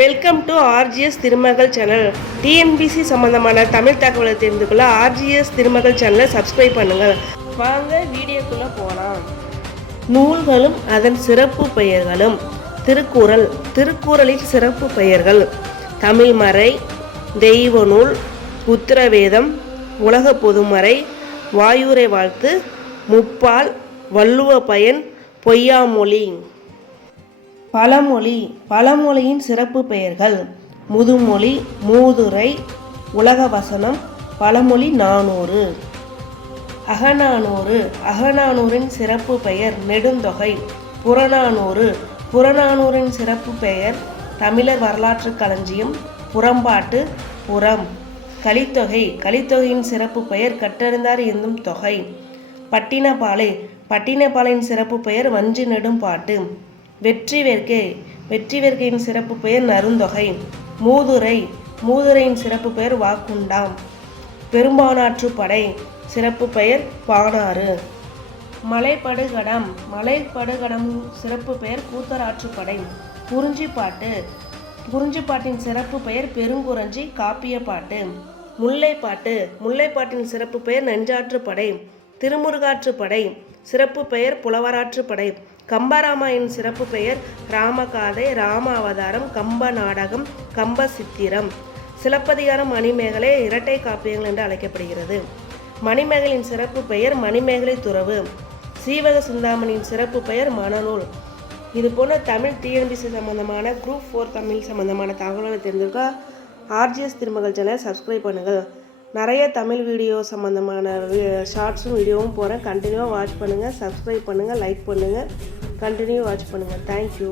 Welcome to RGS Thirumagal channel. TNPSC சம்பந்தமான தமிழ் தகவலை தெரிந்து கொள்ள ஆர்ஜிஎஸ் திருமகள் சேனலை சப்ஸ்கிரைப் பண்ணுங்கள். வாங்க வீடியோக்குள்ளே போகலாம் நூல்களும் அதன் சிறப்பு பெயர்களும். திருக்குறள் திருக்குறளின் சிறப்பு பெயர்கள். தமிழ்மறை தெய்வ நூல் உத்திரவேதம் உலக பொதுமறை வாயுரை வாழ்த்து முப்பால் வள்ளுவ பயன் பொய்யாமொழி. பழமொழி பழமொழியின் சிறப்பு பெயர்கள் முதுமொழி மூதுரை உலக வசனம் பழமொழி நானூறு. அகநானூறு. அகநானூரின் சிறப்பு பெயர் நெடுந்தொகை புறநானூறு. புறநானூரின் சிறப்பு பெயர் தமிழர் வரலாற்று களஞ்சியம் புறம்பாட்டு புறம். கலித்தொகை. கலித்தொகையின் சிறப்பு பெயர் கற்றறிந்தார் என்னும் தொகை. பட்டினப்பாலை. பட்டினப்பாலையின் சிறப்பு பெயர் வஞ்சி நெடும் பாட்டு வெற்றி வேர்க்கை. வெற்றி வேர்க்கையின் சிறப்பு பெயர் நருந்தொகை மூதுரை. மூதுரையின் சிறப்பு பெயர் வாக்குண்டாம். பெரும்பானாற்று படை. சிறப்பு பெயர் பானாறு. மலைப்படுகடம். மலைப்படுகடம் சிறப்பு பெயர் கூத்தராற்றுப்படை குறிஞ்சிப்பாட்டு. குறிஞ்சிப்பாட்டின் சிறப்பு பெயர் பெருங்குறஞ்சி காப்பிய பாட்டு முல்லைப்பாட்டு. முல்லைப்பாட்டின் சிறப்பு பெயர் நெஞ்சாற்றுப்படை திருமுருகாற்றுப்படை சிறப்பு பெயர் புலவராற்றுப்படை கம்பராமாயின் சிறப்பு பெயர் ராமகாதை ராம அவதாரம் கம்ப நாடகம் கம்ப சித்திரம். சிலப்பதிகாரம் மணிமேகலை இரட்டை காப்பியங்கள் என்று அழைக்கப்படுகிறது. மணிமேகலின் சிறப்பு பெயர் மணிமேகலை துறவு. சீவக சிந்தாமணியின் சிறப்பு பெயர் மணநூல். இது போன்ற தமிழ் டிஎன்பிசி சம்பந்தமான குரூப் ஃபோர் தமிழ் சம்பந்தமான தகவல்களை தெரிஞ்சிருக்கா? ஆர்ஜிஎஸ் திருமகள் சேனல் சப்ஸ்கிரைப் பண்ணுங்கள். நிறைய தமிழ் வீடியோ சம்மந்தமான ஷார்ட்ஸும் வீடியோவும் போகிறேன் கண்டினியூவாக வாட்ச் பண்ணுங்கள் சப்ஸ்கிரைப் பண்ணுங்கள் லைக் பண்ணுங்கள் கண்டினியூ வாட்ச் பண்ணுங்கள் தேங்க்யூ